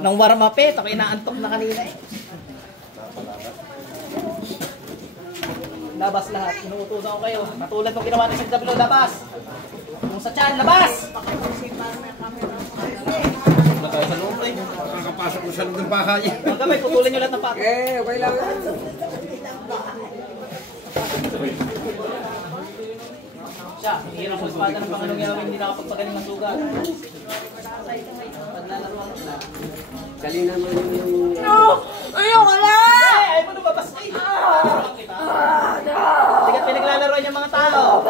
Nang warm up eh, ako inaantok na kanina eh. Labas lahat, inuutusan ko kayo. Katulad ng ginawa ni Sir Jablo, labas! Kung sa tiyan, labas! Nakaya sa loob eh. Nakakapasok ko sa loob ng bahay. Magkabay, putulan nyo lahat ng pato. Eh, okay lang. Siya, hirap sa espada ng Panginoong Yahweh, hindi nakapagpagaling ng sugat. Dali naman yung... No! Ayoko na! Ay mo lumabas ay! Hindi ka pinaglalaroan yung mga tao.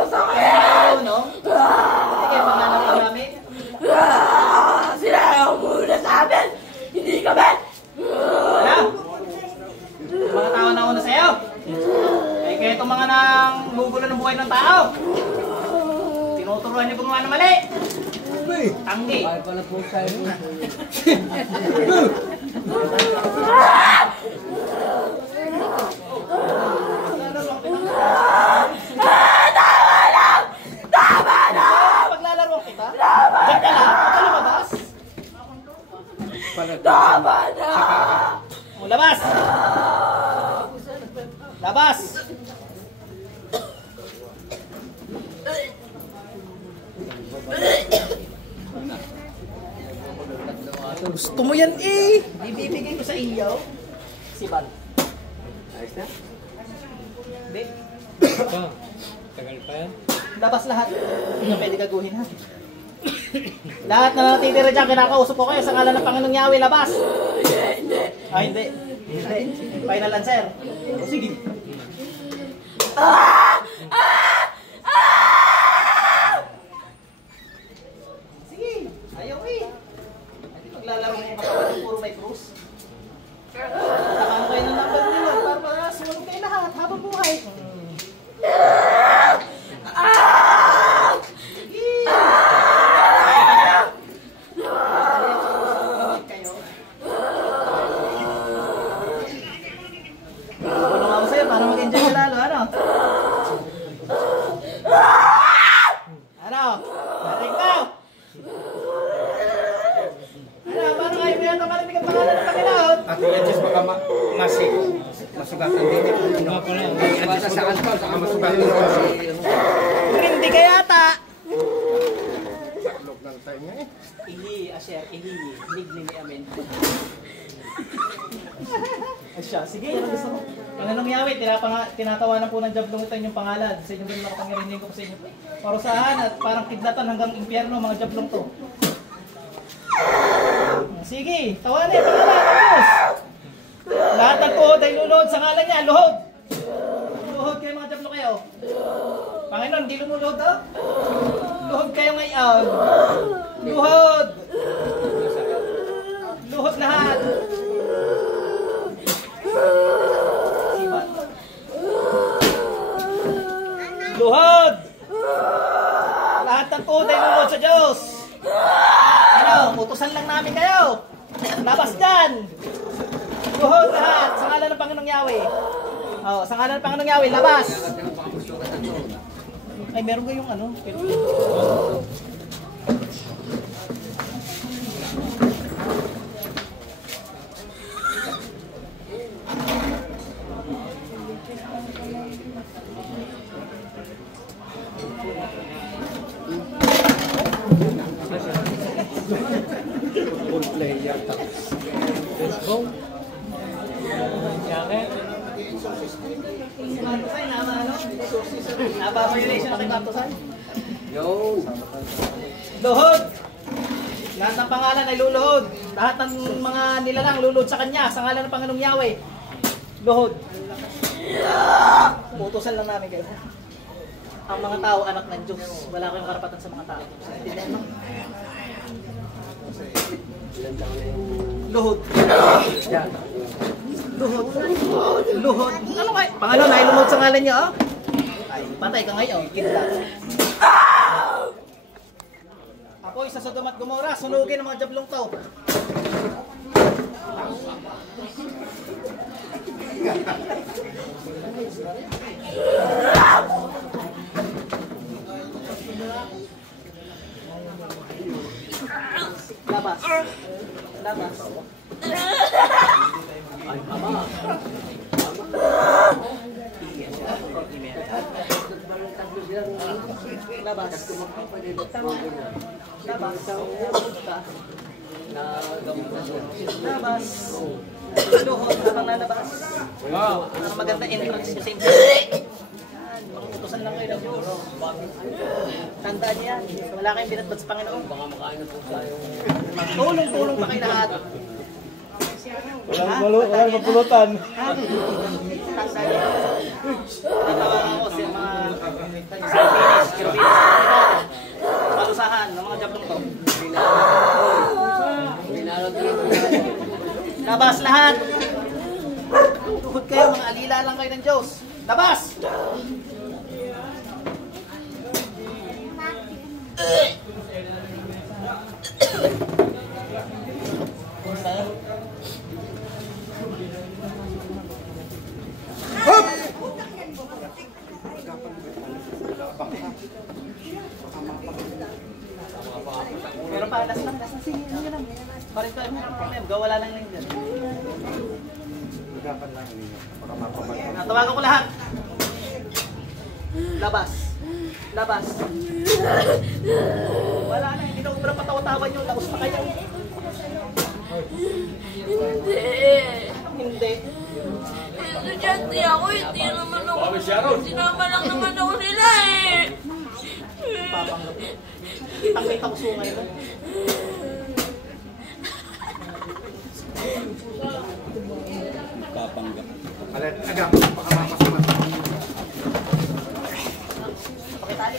No? Sige, paglalaro namin. Sinayaw muna sa amin! Hindi kami! Ano? Yung mga tao na una sa'yo. Ay kaya itong mga nang gugulo ng buhay ng tao. Tinuturuan niyo gumawa ng mali. Tanggi. Bakit pala po sa'yo? Tama na! Paglalaro kita? Diyan ka lang? Huwag ka lumabas? Tama na! O, labas! Labas! Gusto mo yan eh! Ibibigay ko sa iyo. Si Bal. Ayos na? Hindi. Tagal pa yan? Labas lahat. Hindi na pwede gaguhin ha. Lahat na natitira dyan, kinakausap ko kayo sa ngalan ng Panginoong Yahweh, labas! Ah, hindi. Hindi. Final answer. O, sige. Sige. Ayaw eh. Hindi maglalaro mo kapag puro may krus. Takaan kayo ng number nila para sumunod kayo lahat habang buhay. Para mag-enjoy ka lalo, ano? Ano? Maring ka! Ano? Paano kayo mo yata marinig ang pangalan ng Panginoon? Ate Edges baka masugatan din niya. Ano pa lang? Bata sa kanto, saka masugatan Masugatan din. Hindi ka yata! Saklog ng tayo niya eh. Ihi, Asher, ihi. Ligli ni Amen. Asya, sige, ano gusto mo? Panginoong Yahweh, tinatawanan po ng Jablongitan yung pangalan. Sa inyo din nakapangyarihan ko sa inyo. Parusahan at parang kidlatan hanggang impyerno, mga Jablong to. Sige, tawanan yung pangalan ng Diyos. Lahat ng tuhod ay luluhod sa ngalan niya, luhod. Luhod kayo mga Jablong kayo. Panginoon, hindi lumuluhod ha? Luhod kayo ngayon. Luhod. Luhod lahat. Luhod! Lahat ng tuhod ay luluhod sa Diyos. Ano, utusan lang namin kayo. Labas dyan. Luhod lahat. Sa ngalan ng Panginoong Yahweh. Oh, sa ngalan ng Panginoong Yahweh, labas. Ay, meron kayong ano? Full player. Let's go. Si Martosay, nama ano? Napa-violation na kay Martosay? Yun. Luhod! Lahat ng pangalan ay luluhod. Lahat ng mga nilalang luluhod sa kanya, sa ngalan ng Panginoong Yahweh. Luhod. Utusan lang namin kayo. Ang mga tao, anak ng Diyos. Wala kayong karapatan sa mga tao. Intindihan mo? Luhod. Luhod. Luhod. Ano kayo? Panginoon, ay lumuhod sa ngalan niyo, oh? Ay, patay ka ngayon. Kidlat. Ako, isa sa Sodom at Gomora. Sunugin ang mga Jablong to. Labas. Labas. Labas. Labas. Luhod habang lalabas. Ang maganda entrance kasi utusan lang kayo ng Diyos. Tandaan niyo yan. Wala kayong binatbat sa Panginoon. Baka makain na po tayo. Tulong-tulong pa kayo lahat. Walang mapulutan. Tandaan niyo. Tatawagan ko sa mga Kirubinis, palusahan ng mga jablong to. Labas lahat. Tuhod kayo, mga alila lang kayo ng Diyos. Labas! Pero pa, last lang. Sige, ano lang. Parin ko, ano gawala lang lang dyan. Tawagan ko lahat. Labas. Labas. Wala na, hindi na ubra patawa-tawan yung laos pa kayo. Hindi. Hindi. Estudyante ako, hindi naman ako. Sinama lang naman ako nila eh. Papanggap. Kitang-kita ko suwa ngayon. Papanggap. Alat, agam, baka mapasamat. Pakitali.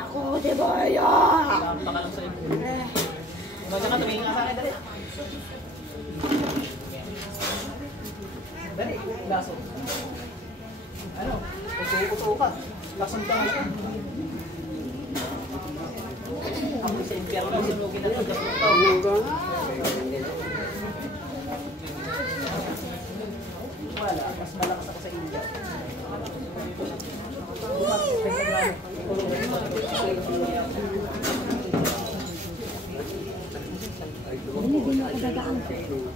Ako, di ba yan? Pakalang sa'yo. Baga ka, tumingin nga sa akin, dali. Dali, laso. Ano? Uto-uto ka. Lasong ka nga. Ako sa impyerno, sinugin na tagas mo ito. Wala, mas malakas ako sa India.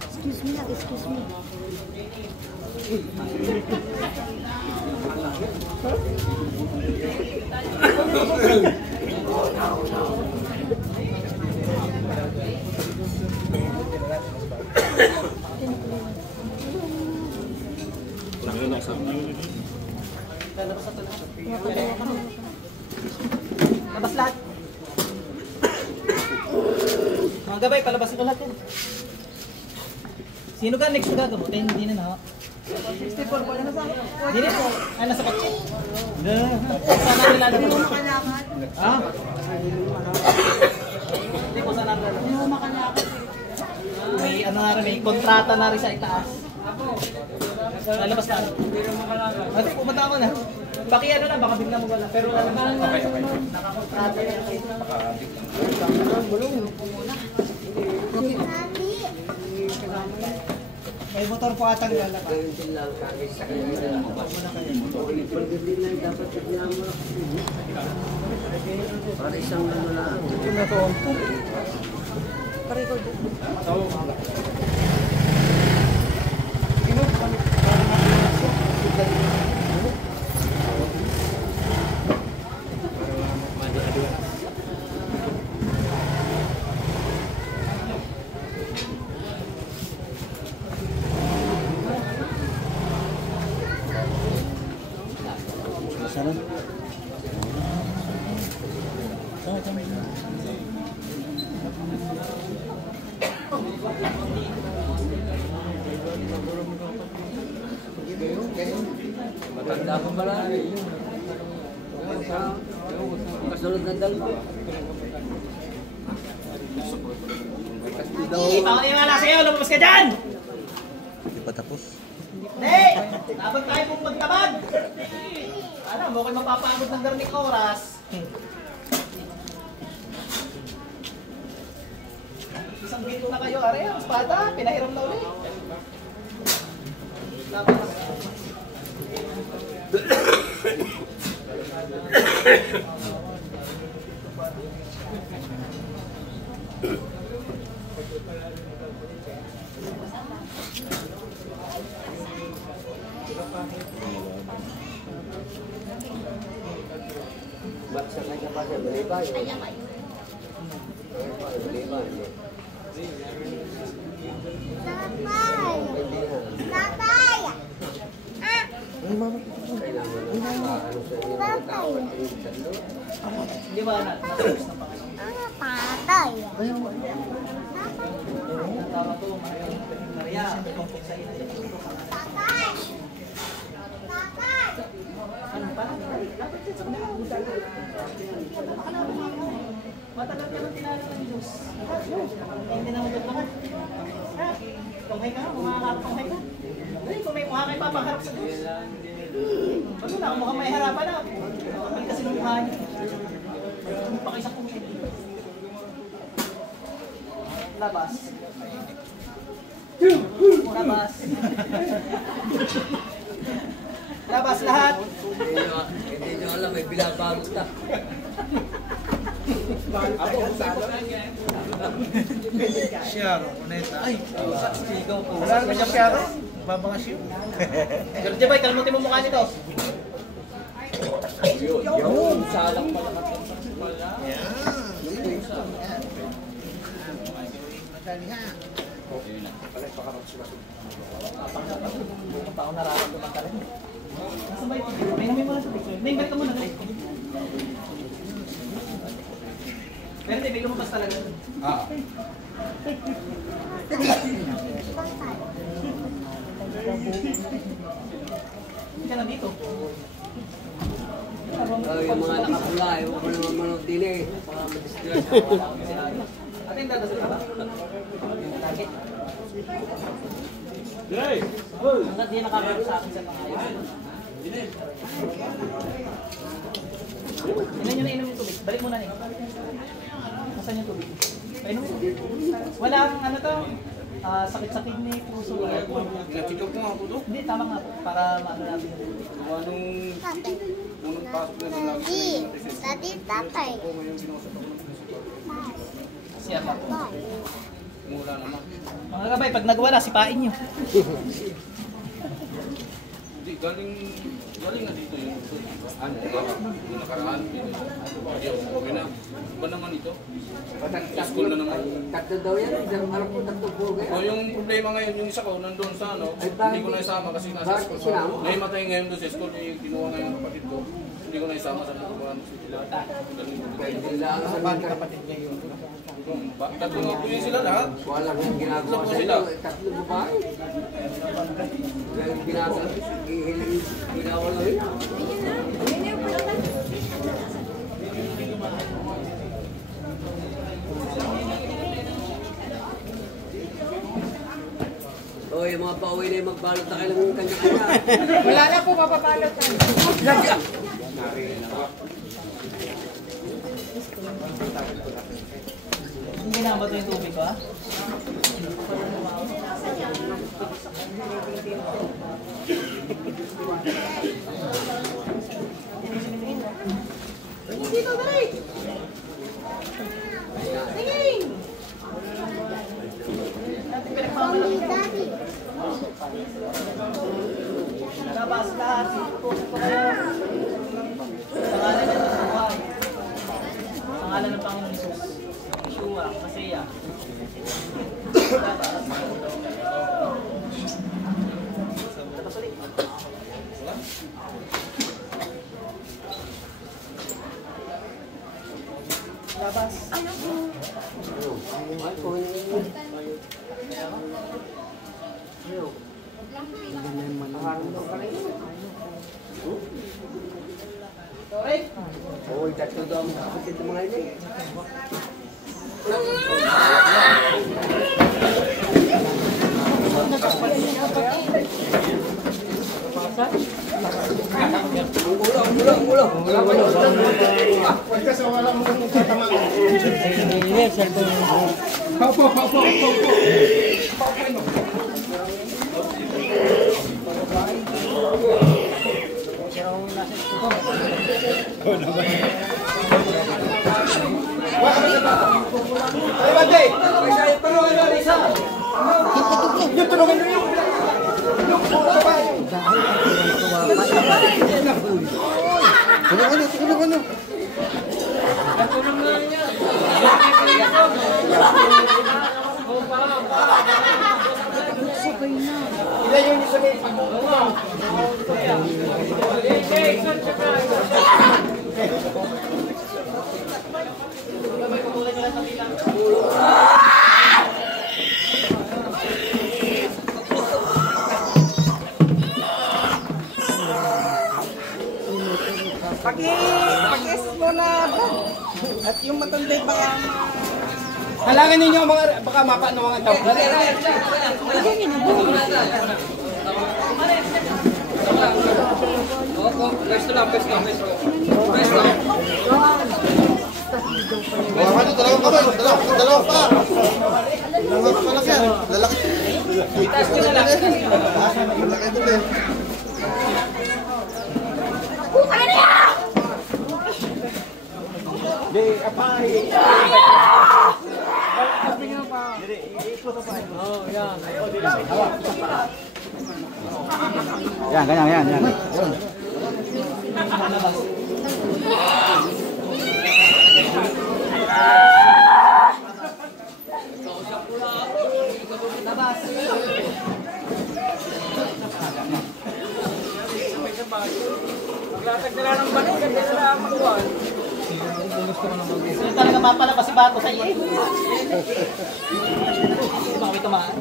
Excuse me lang, excuse me. Labas lahat. Mga gabay, palabas ito lahat yan. Sino ka next na gagawa? Hindi na na. 64 po na sa akin. Hindi na po. Ay, nasa kotse. Sana nilalabas. Ha? Hindi po sana nilalabas. May ano na rin, may kontrata na rin sa itaas. Lalabas na. Ate, pumunta ako na. Baki ano lang, baka bigla mo wala. Pero wala naman. Nakakontrata yan. May motor po atang lalabas. Para isang ano lang. Sana? Matanda pa pala. Kasunod ng dalawa. Ipang yung ala sa'yo, lumabas ka dyan! Hindi pa tapos. Hindi! Dapat tayo pong magtabad! Ano, mo kayo mapapagod ng garning oras. Isang ginto na kayo, are, ang espada, pinahiram na ulit. Dapat Sa kanya pa siya, balibay. Balibay. Tatay! Di ba na? Natapos na pa kayo. Tatay! Tama to, Maria. Tungkol sa ina. Tatay! Tatay! Ano pa? Dapat sa kanila. Matagal ka nang tinalo ng Diyos. Hindi naman ito naman. Tunghay ka, makakatunghay ka. Dali, kung may mukha kayo papaharap sa Diyos. Bago na, mukhang may harapan na. Kapal kasi ng mukha niya. Pakisa kong labas. Labas. Labas lahat. Hindi nyo alam, may binabalot na. Siyaro, uneta. Ay, Sigaw po. wala naman siya siyaro. Babanga siya. Pero Jabay, kalmutin mo mukha nito. Yun, salang pala ka. Buong taon nararamdaman ka rin. Nasaan ba yung tubig? May namin mga tubig. Naimbay ka muna. Pero hindi, may lumabas talaga. Hindi ka na dito. Yung mga nakapula, huwag mo naman manood din eh. Para ma-distress. Ate, yung dadasal ka ba? Lagi. Hanggat di nakakaroon sa akin sa pangayos. Ilan nyo na inom yung tubig? Balik muna niyo. Nasaan yung tubig? Painom mo. Walang ano to, sakit-sakit ni puso. Pinacheck up mo ako to. Hindi, tama nga po. Para maano natin. Anong Tatay! unang pasok na sa lagi Daddy! Tatay! ko ngayon kinausap ako ng principal. Siya pa po. Mula naman. Mga kabay, pag nagwala, sipain nyo. Hindi, galing na dito yung ano, yung nakaraan. Hindi, okay na. Ba naman ito? School na naman. Tatlo daw yan, alam ko tatlo po O yung problema ngayon, yung isa ko nandun sa ano, hindi ko na isama kasi nasa Bakit school. sinama? Naimatay ngayon doon sa school, eh, kinuha ngayon ng kapatid ko. Hindi ko na isama sa mga Kailangan sa kapatid niya yun. Tatlo nga po yun sila lahat. Walang yung ginagawa sa inyo, tatlo babae. Yung ginagawa, ginawa lang yun. O, yung mga pauwi na yung magbalot na kayo ng kanya-kanya. Wala na po, mapabalot na. Hindi na ba ito yung tubig ko, ha? Dito, dali! Tingin! Natin pinagmamalaki. Daddy! Labas lahat. Puso ko kayo. Pangalan niya sa buhay. Pangalan ng Panginoon Jesus. Yeshua, Masaya. Labas. Labas ulit. Labas. Sorry. Oo, tatlo daw ang kapatid ng mga ito. Ay, Bante! Tulungan mo, Lisa! Yung tulungan mo yung... Tulungan nyo. Ilan yung isa may... Pag-is mo na ba? At yung matanda baka Halangan ninyo mga baka mapa ng mga tao. Pwesto lang. Dalawang kamay, dalawang pa. Dalawang pa lang yan. Lalaki. Itaas ko na lang. Lalaki ito din. Yan, ganyan. Maglatag na lang ng balik, ganda na lang makuha. Sino talaga mapalabas si Bato sa iyo? Di ba kami tumaan?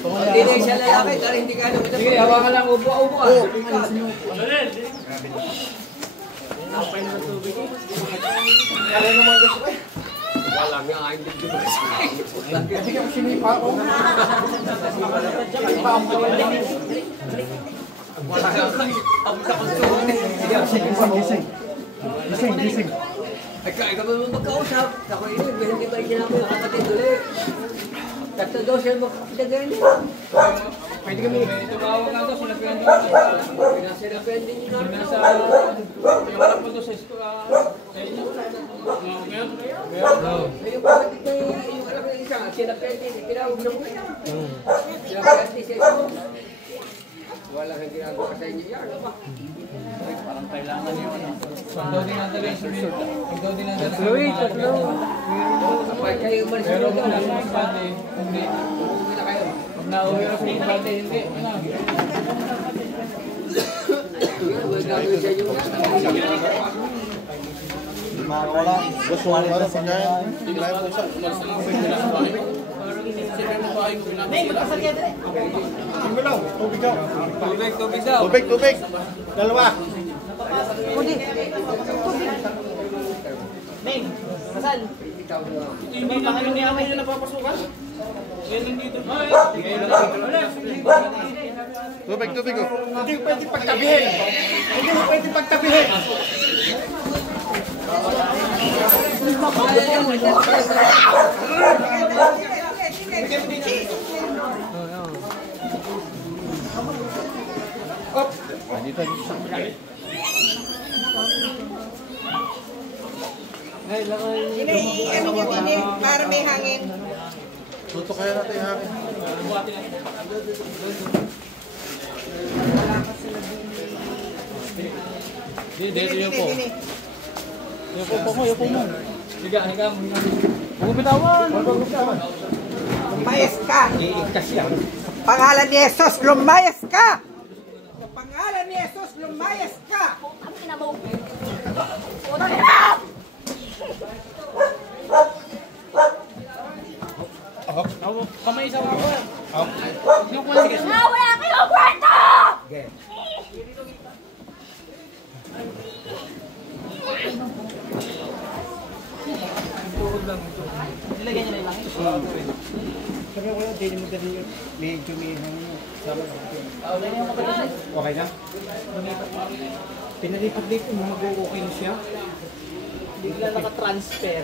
Hindi na siya lalaki, dahil hindi ka alam. Sige, hawakan lang, upo ka. Wala nga, hindi ko ba Kasi kung sinipa ko. wala nga, ang sa konsume. Gising. Ay, kaya ka ba magkausap? Ako yun, hindi ba yung namin kapatid ulit? Tatlo daw siya magkakitagan niya. Pwede kami. Tumawag nga daw, sinabihan niyo na. Pinasinabihan din niyo na. Wala po doon sa school. Sa inyo. Yung kapatid na yung alam ng isa, sinabihan din. Tinawag na mo kaya. Sinabihan din sa inyo. Wala kang ginagawa sa inyo. Yan, ba? Parang kailangan yun. Ikaw din ang dali. Tatlo. Kapag kayo umalis na daw, hindi. Umuwi na kayo. Pag nauwi na sa kumpate, hindi. Wala gagawin sa inyo. Wala. Gusto mo ano pagkain? Kailangan mo sa. Neng, magkasal ka din. Tubig daw. Tubig. Dalawa. Neng, kasal. Hindi na kami na napapasukan. Yan lang dito. Tubig oh. Hindi pwede pagtabihin. ano nyo din para may hangin. Tutok kaya natin yung hangin. Dito po. Yupo mo. Higa mo. Lumayas ka. Pangalan ni Jesus, lumayas ka. Sa pangalan ni Jesus, lumayas ka. Kamay sa ako. Wala kayong kwarto! Nilagyan niya na yung langit. Sabi ko lang, hindi mo dali medyo may hangin. Okay na? Pinalipat-lipat mo, mag-okay na siya. Bigla naka-transfer.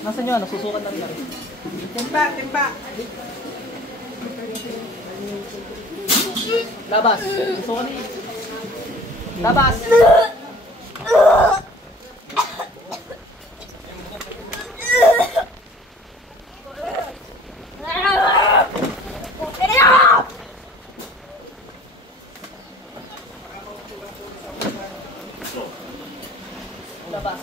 Nasaan nyo? Nasusukan na rin natin. Timba, timba. Labas. Susukan na rin. Labas. Labas.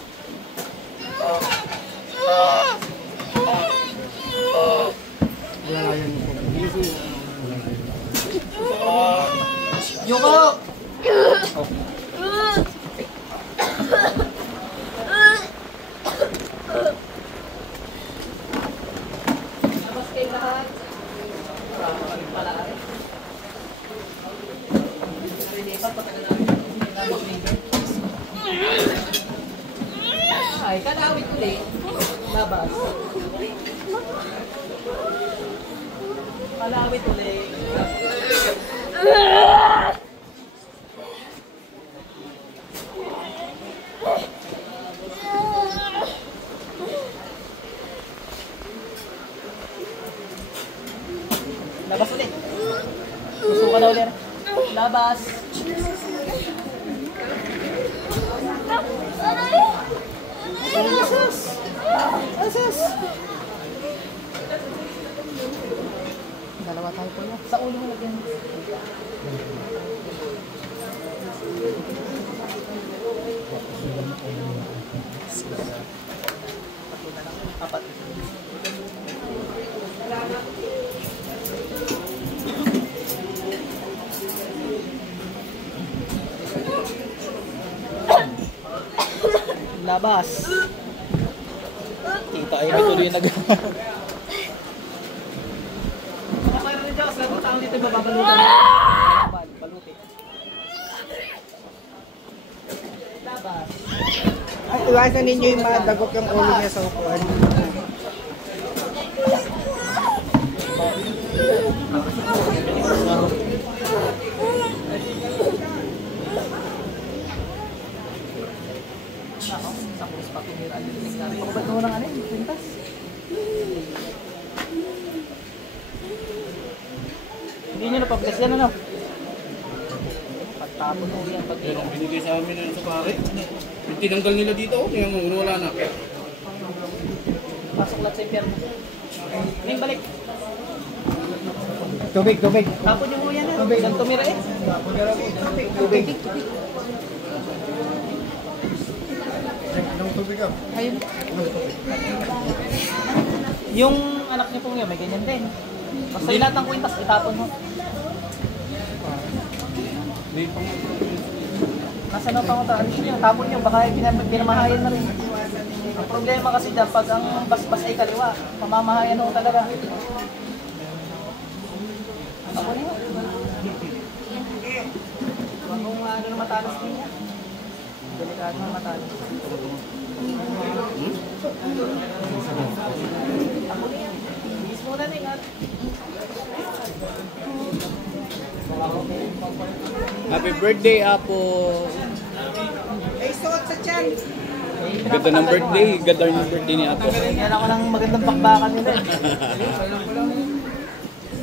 Yoko! Labas kayo lahat. Pala ay. Lipat, patagal namin. Ay, kalawit ulit. Labas. Kalawit ulit. Labas ulit. Susuka na ulit. Labas. Asus! Asus! Dalawa tayo po yan. Sa ulo mo lagyan. Apat. Labas. Kita ay may tuloy nag... Kapag rin Diyos, lahat ng tao dito bababalutan. Baluti. Labas. Ay, iwasan ninyo yung mga dagok yung ulo niya sa upuan. Ako, sa pulis pa piniraan yung tingnan. Pakabad mo ng ano yung pintas. Hindi nyo napapgas yan ano? Pagtapon mo yan pag Pero ang binigay sa amin na sa pare, yung tinanggal nila dito, yung wala na. pasok lang sa impyerno. Ngayon balik. Tubig, tubig. Tapon nyo mo yan eh. Saan tumira eh? Tubig. Anong tubig ka? Ayun. Yung anak niyo po ngayon, may ganyan din. Basta yung lahat ng kwintas, itapon mo. Nasa na pangutaan niyo, tapon niyo, baka pinamahayan na rin. Ang problema kasi dyan, pag ang basbas ay kaliwa, pamamahayan mo talaga. Tapon niyo. Huwag kung ano na matalas din yan. Delikado na matalas. Ako na yan. Bigis mo na na ingat. Happy birthday, Apo! Ay, suot sa tiyan. Ganda ng birthday. Ganda ng birthday ni Apo. Yan ako ng magandang bakbakan nila eh.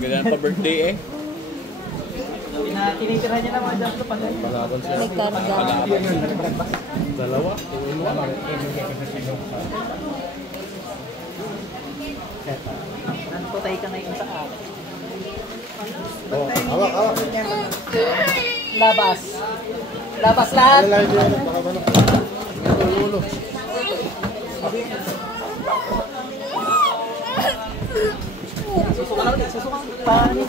Ganda ng pa-birthday eh. Tinitira niya naman dyan ito pag Palaban siya. Dalawa? ano po tayo ka ngayon sa akin? Oh, hawak, hawak. Labas. Labas lahat. Lalay din yan, baka manok. Ulo. Susuka na ulit. Susuka. Paano?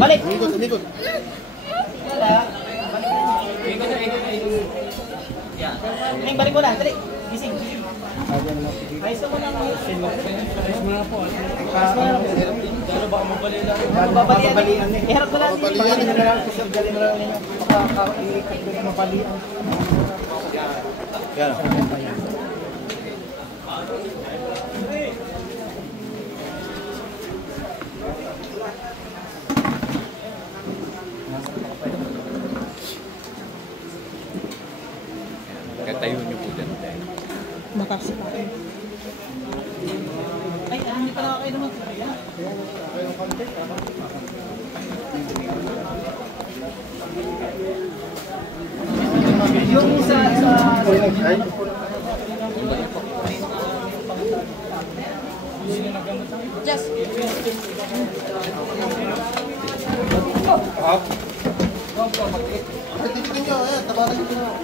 Balik! Umikot, umikot. Wala. Yan. Ngayon, balik mo na. Dali. Gising. Ayos mo na. Ayos mo na po. Gano'n baka mabalian. Mabalian. Iharap mo lang. Mabalian. Galing mo lang ninyo. Makakaikat ko na mabalian. Yan. Katayo niyo po dyan. Makasipain. Ay, hindi pa nakakain naman. Yung isa sa... Just. Titignan nyo, ayan, tabaran nyo.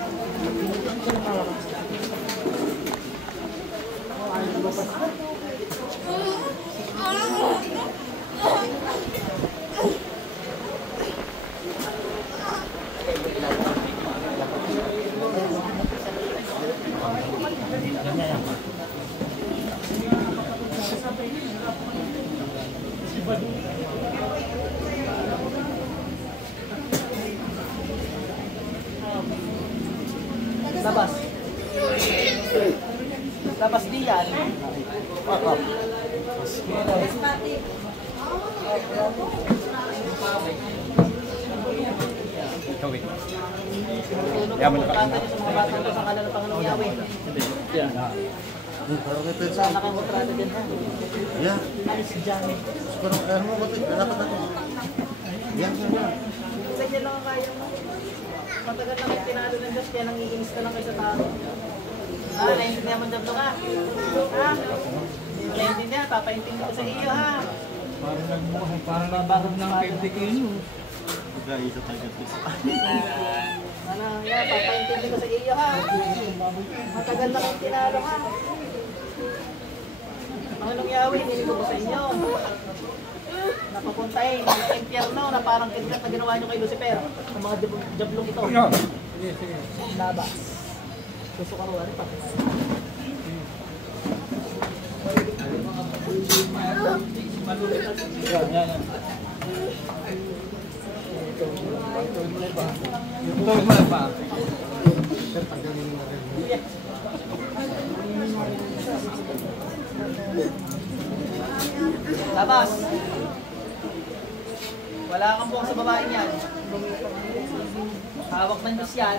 Labas. Labas diyan. Yaman na ka. Sa mga bata ko sa kanan ng Panginoong Yahweh. Parang may pensa. Sa nakakontrata din ha. Yan. Alis dyan. Parang, ano mo ba ito? Lalapat natin. Yan, yan, yan. Ganyan lang ang kaya mo. Matagal na kayo pinalo ng Diyos, kaya nangiinis ka lang kayo sa tao. Naiintindihan mo ang dablo ka? Ha? Naiintindihan, papaintindi ko sa iyo ha. Parang nabagod ng 50 kilo. Mag-aisa tayo kasi. Ano, yan, papaintindi ko sa iyo ha. Matagal na kayo pinalo ha. Panginoong Yahweh, nilito ko sa inyo. Napapuntahin ng impyerno na parang kidlat na ginawa nyo kay Lucifer. Ang mga jablong ito. Labas. Gusto ka rin pa. Yan. Labas. Wala kang buwang sa babaeng yan. Hawak ng Diyos yan.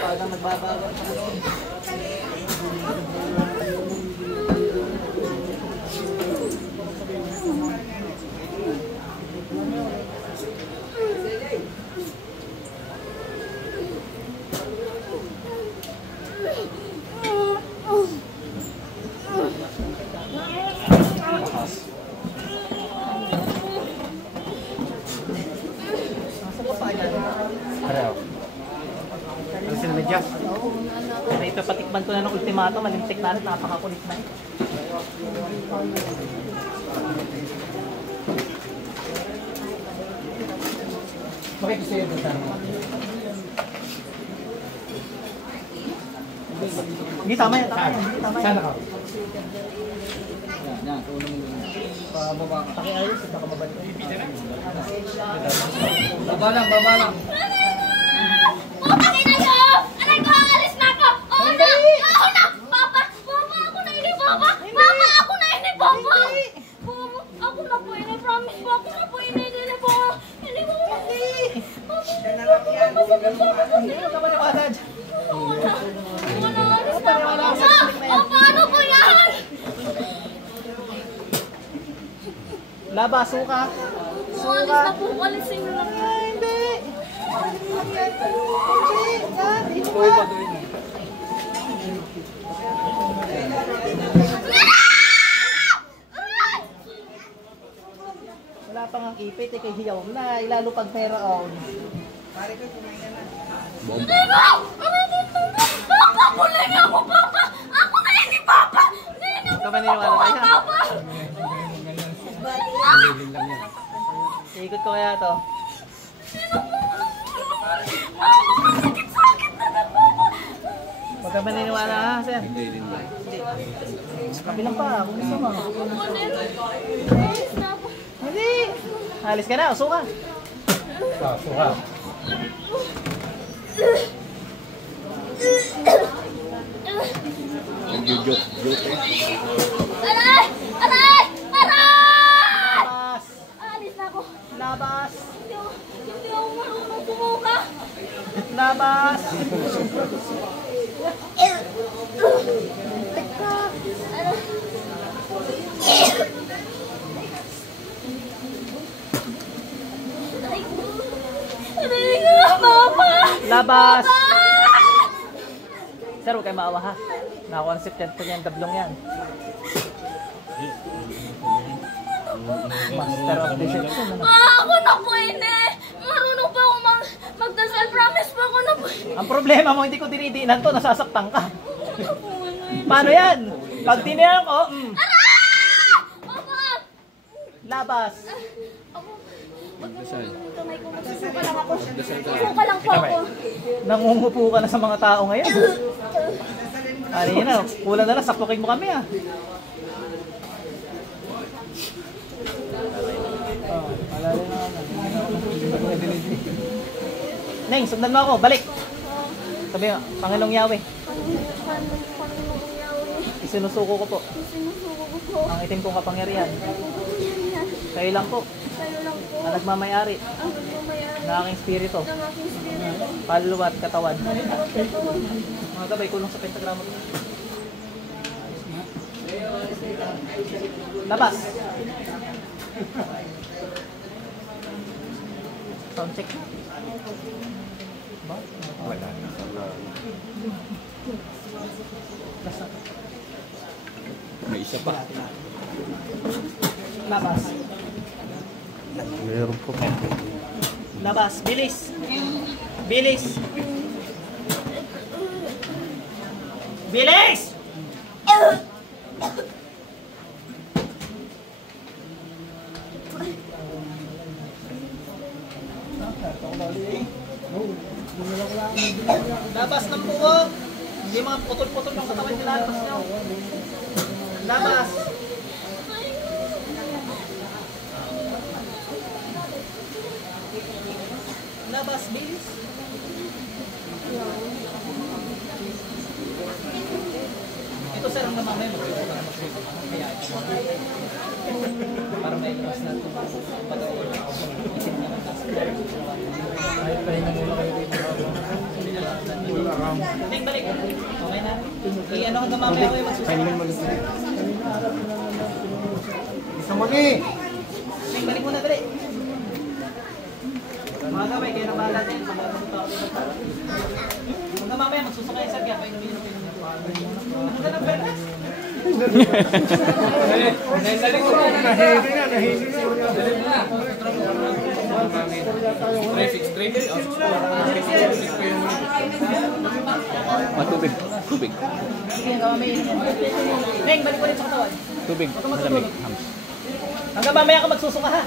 Parang nagbabago. Kaya ito patikman ko na ng ultimato, malimtik na rin, napakakulit na eh. Makikisaya ba tayo? Hindi, tama yan, tama yan. Sana ka? Yan, tulong mo. Pababa ka. Pakiayos, baka mabalik. Baba lang. Papakita nyo! Aray ko, alis na ako! Oo na! Ako na! Papa! Papa, ako na ini, Papa! Papa, ako na ini, Papa! Papa, ako na po ini, promise po. Ako na po ini, Papa! Hindi ko po. Hindi ka maniwala dyan. Ako na, alis na ako. Papa, ano po yan? Labas, suka. Alis na po, alisin nyo lang. Hindi. Wala pa nga ipit, kay hiyaw na. Ilalo pag meron. Hindi ko! Papa, buling ako, Papa! Ako na ini, Papa! Huwag ka maniwala. ko kaya to. Sakit na Papa. Huwag ka maniniwala ha, sir. Hindi. Kabilang pa, kung gusto mo. Alis na ako. Hindi. Alis ka na, uso ka. Suka. Aray! Aray! Aray! Labas! Alis na ako. Labas! Hindi ako marunong sumuka. Labas! Aray nga, Papa! Labas! Sir, huwag kayo maawa ha. Naka-concept yan po yan, dablong yan. Master of deception. Ano? Ako na po ini! Marunong pa ako magdasal. Promise pa ako na po ini. Ang problema mo, hindi ko dinidiinan to, nasasaktan ka. Paano yan? Pag tinihan ko, Papa! labas. Ako, Magdasal. kamay ko, magsusuka lang ako. Magdasal ka. Suka lang po ako. Nangungupo ka na sa mga tao ngayon. Ano yun na, kulang na lang, saktukin mo kami ah. Oh, alala na ako. Neng, sundan mo ako, balik. Sabi mo, Panginoong Yahweh, Panginoong Yahweh, isinusuko ko po sinusuko ko po. ang itim kong kapangyarihan. Yan. Kayo lang po, Kayo lang po ang nagmamayari ang nagmamayari na aking spirito, ng aking spirito. kaluluwa at katawan. Katawan. Mga gabay, kulong sa pentagrama. Labas! Sound check. Ba? Wala na. Basta. May isa pa. Labas. Meron po. Labas. Bilis. Bilis. Bilis! Labas ng buhok. Hindi mga putol-putol ng katawan nila. Labas nyo. Labas. Labas, bilis. Ito sir ang namamay mo. Kaya ito. Para may iwas natin. Kahit pahinga muna kayo dito. Ting, balik. Okay na. I-ano hanggang mamaya ko yung magsusunod. Isang mali. Ting, balik muna, dali. Mga gawin, kayo na bahala din. Hanggang mamaya magsusakay sa gya. Painumin na painumin. Ang ganang pera. Tubig. Tubig. Sige, hanggang mamaya. Neng, balik ulit sa katawan. Tubig. Hanggang mamaya ka magsusuka ha.